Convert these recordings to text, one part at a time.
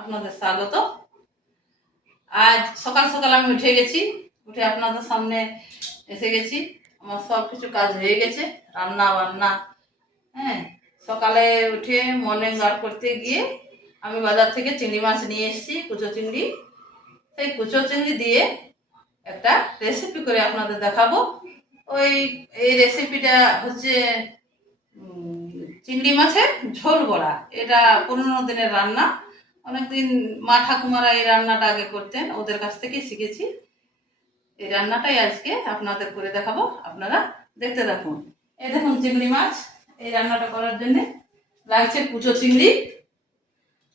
আপনাদের স্বাগত। আজ সকাল সকাল আমি উঠে গেছি, উঠে আপনাদের সামনে এসে গেছি। আমার সব কিছু কাজ হয়ে গেছে, রান্না বান্না হ্যাঁ সকালে উঠে মর্নিং ওয়াক করতে গিয়ে আমি বাজার থেকে চিংড়ি মাছ নিয়ে এসেছি, কুচো চিংড়ি। সেই কুচো চিংড়ি দিয়ে একটা রেসিপি করে আপনাদের দেখাবো। ওই, এই রেসিপিটা হচ্ছে চিংড়ি মাছের ঝোল বড়া। এটা পুরোনো দিনের রান্না। অনেকদিন মা ঠাকুমারা এই রান্নাটা আগে করতেন, ওদের কাছ থেকেই শিখেছি। এই রান্নাটাই আজকে আপনাদের করে দেখাবো। আপনারা দেখতে দেখুন এই দেখুন চিংড়ি মাছ। এই রান্নাটা করার জন্য লাগছে কুচো চিংড়ি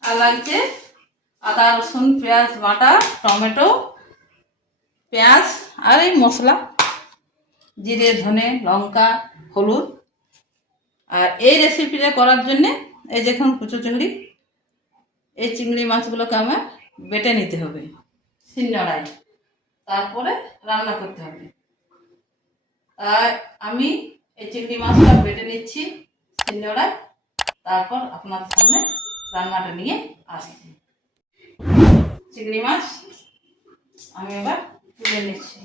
আর লাগছে আদা, রসুন, পেঁয়াজ, বাটা, টমেটো, পেঁয়াজ আর এই মশলা। জিরে, ধনে, লঙ্কা, হলুদ। আর এই রেসিপিটা করার জন্যে এই দেখুন কুচো চিংড়ি, এই চিংড়ি মাছগুলোকে আমার বেটে নিতে হবে শিলনোড়ায় তারপরে রান্না করতে হবে। তাই আমি এই চিংড়ি মাছটা বেটে নিচ্ছি শিলনোড়ায় তারপর আপনাদের সামনে রান্নাটা নিয়ে আসছি। চিংড়ি মাছ আমি এবার তুলে নিচ্ছি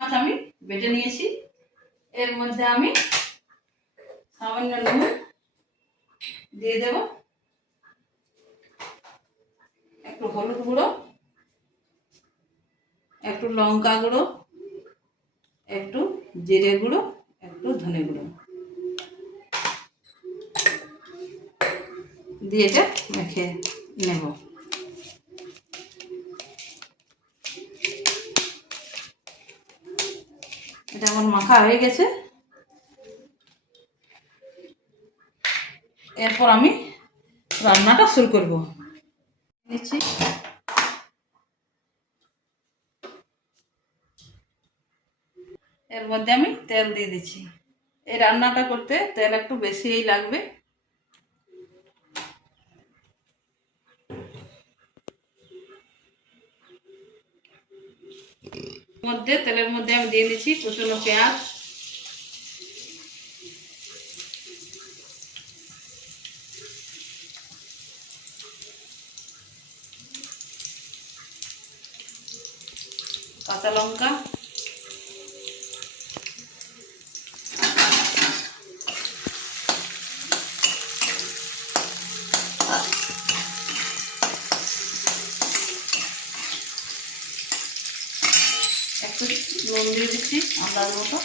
মাছ আমি বেটে নিয়েছি। এর মধ্যে আমি সামান্য নুন দিয়ে দেব। একটু হলুদ গুঁড়ো, একটু লঙ্কা গুঁড়ো, একটু জিরে গুঁড়ো, একটু ধনে গুঁড়ো। দিয়ে এটা মেখে নেব। আমার মাখা হয়ে গেছে। এরপর আমি রান্নাটা শুরু করব। নিচ্ছি। এর মধ্যে আমি তেল দিয়ে দিচ্ছি। এই রান্নাটা করতে তেল একটু বেশিই লাগবে। মধ্যে তেলের মধ্যে আমি দিয়ে দিচ্ছি কুচনো পেঁয়াজ। কাঁচা লঙ্কা একটু নুন দিয়ে দিচ্ছি আন্দাজ মতো।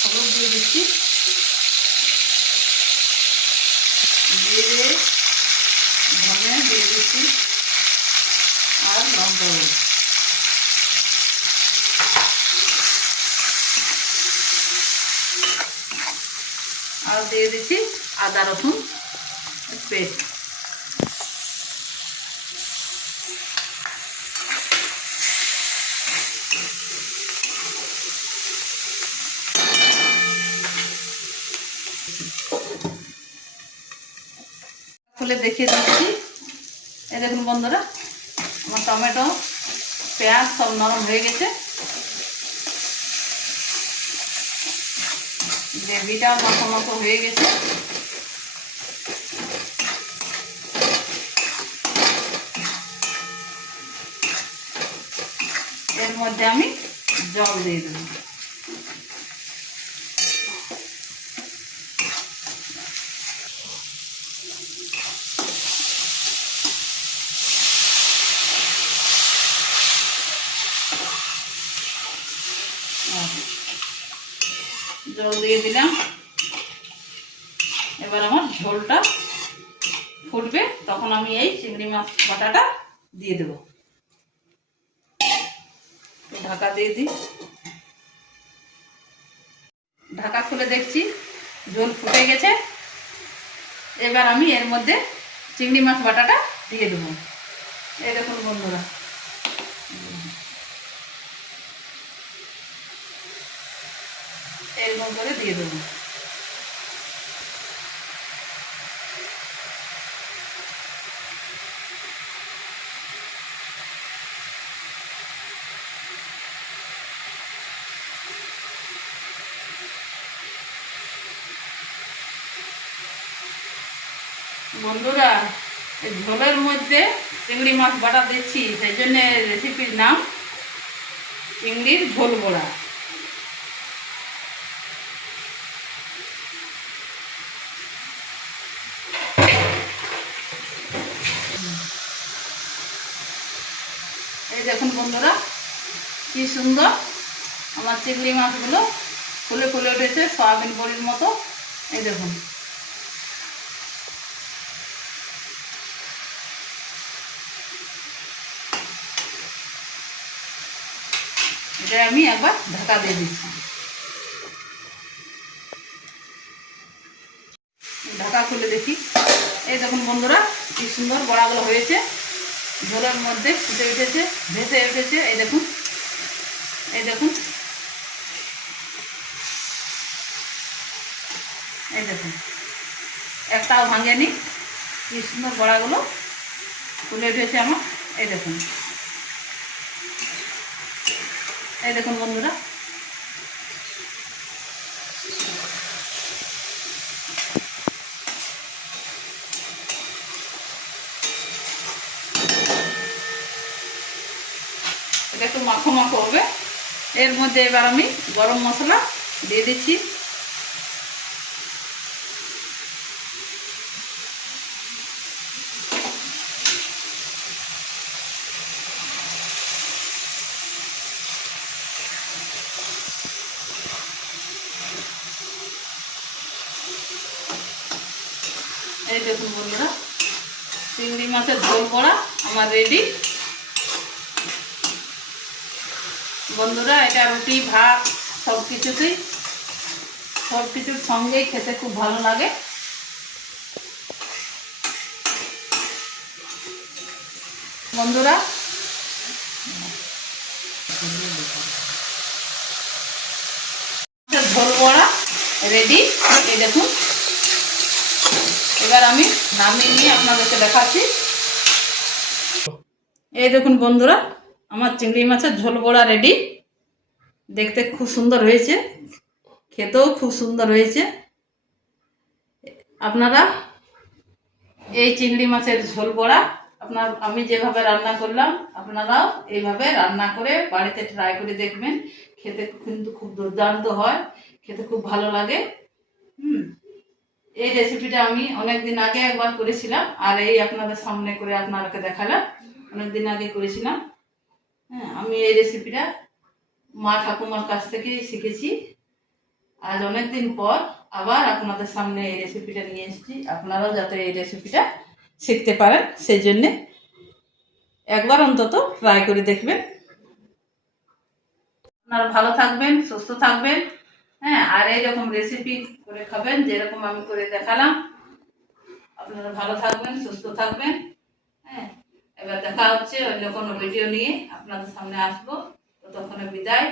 হলুদ দিয়ে দিচ্ছি জিরে ধনে দিয়ে দিচ্ছি আর লঙ্কা গুঁড়ো আর দিয়ে দিচ্ছি আদা, রসুন, পেস্ট। খুলে দেখিয়ে দিচ্ছি। এই দেখুন বন্ধুরা, আমার টমেটো, পেঁয়াজ সব নরম হয়ে গেছে। গ্রেভিটাও মাখো মাখো হয়ে গেছে। এর মধ্যে আমি জল দিয়ে দেবো। জল দিয়ে দিলাম। এবার আমার ঝোলটা ফুটবে, তখন আমি এই চিংড়ি মাছ বাটাটা দিয়ে দেব। ঢাকা দিয়ে দিই। ঢাকা খুলে দেখছি, ঝোল ফুটে গেছে। এবার আমি এর মধ্যে চিংড়ি মাছ বাটাটা দিয়ে দেবো। এই দেখুন বন্ধুরা। এরকম করে দিয়ে দেবো। বন্ধুরা ঝোলের মধ্যে চিংড়ি মাছ বাটা দিচ্ছি, সেই জন্য রেসিপির নাম চিংড়ির ঝোল বড়া এই দেখুন বন্ধুরা, কি সুন্দর। আমার চিংড়ি মাছগুলো ফুলে ফুলে উঠেছে, সয়াবিন বড়ির মতো। এই দেখুন। এটা আমি একবার ঢাকা দিয়ে দিচ্ছি। ঢাকা খুলে দেখি। এই দেখুন বন্ধুরা, কি সুন্দর বড়াগুলো হয়েছে। ঝোলের মধ্যে ফুটে উঠেছে, ভেসে উঠেছে। এই দেখুন এই দেখুন এই দেখুন। একটাও ভাঙেনি। কি সুন্দর বড়াগুলো ফুলে উঠেছে আমার। এই দেখুন এই দেখুন বন্ধুরা। একটু মাখো মাখো হবে। এর মধ্যে এবার আমি গরম মশলা দিয়ে দিচ্ছি। এই দেখুন বন্ধুরা, চিংড়ি মাছের ঝোল বড়া আমার রেডি বন্ধুরা, এটা রুটি, ভাত সব কিছুতেই সব কিছুর সঙ্গেই খেতে খুব ভালো লাগে। বন্ধুরা ঝোল বড়া রেডি এই দেখুন। এবার আমি নামিয়ে নিয়ে আপনাদেরকে দেখাচ্ছি। এই দেখুন বন্ধুরা, আমার চিংড়ি মাছের ঝোল বড়া রেডি দেখতে খুব সুন্দর হয়েছে। খেতেও খুব সুন্দর হয়েছে। আপনারা এই চিংড়ি মাছের ঝোল বড়া আপনার, আমি যেভাবে রান্না করলাম, আপনারাও এইভাবে রান্না করে বাড়িতে ট্রাই করে দেখবেন। খেতে কিন্তু খুব দুর্দান্ত হয়, খেতে খুব ভালো লাগে। হুম। এই রেসিপিটা আমি অনেক দিন আগে একবার করেছিলাম, আর এই আপনাদের সামনে করে আপনাদেরকে দেখালাম। অনেক দিন আগে করেছিলাম। হ্যাঁ আমি এই রেসিপিটা মা ঠাকুমার কাছ থেকেই শিখেছি। আজ অনেক দিন পর আবার আপনাদের সামনে এই রেসিপিটা নিয়ে এসেছি। আপনারাও যাতে এই রেসিপিটা শিখতে পারেন সেই জন্যে একবার অন্তত ট্রাই করে দেখবেন। আপনারা ভালো থাকবেন, সুস্থ থাকবেন। হ্যাঁ আর এইরকম রেসিপি করে খাবেন যেরকম আমি করে দেখালাম। আপনারা ভালো থাকবেন, সুস্থ থাকবেন। হ্যাঁ এবার দেখা হচ্ছে অন্য কোনো ভিডিও নিয়ে। আপনাদের সামনে আসব। ততক্ষণে বিদায়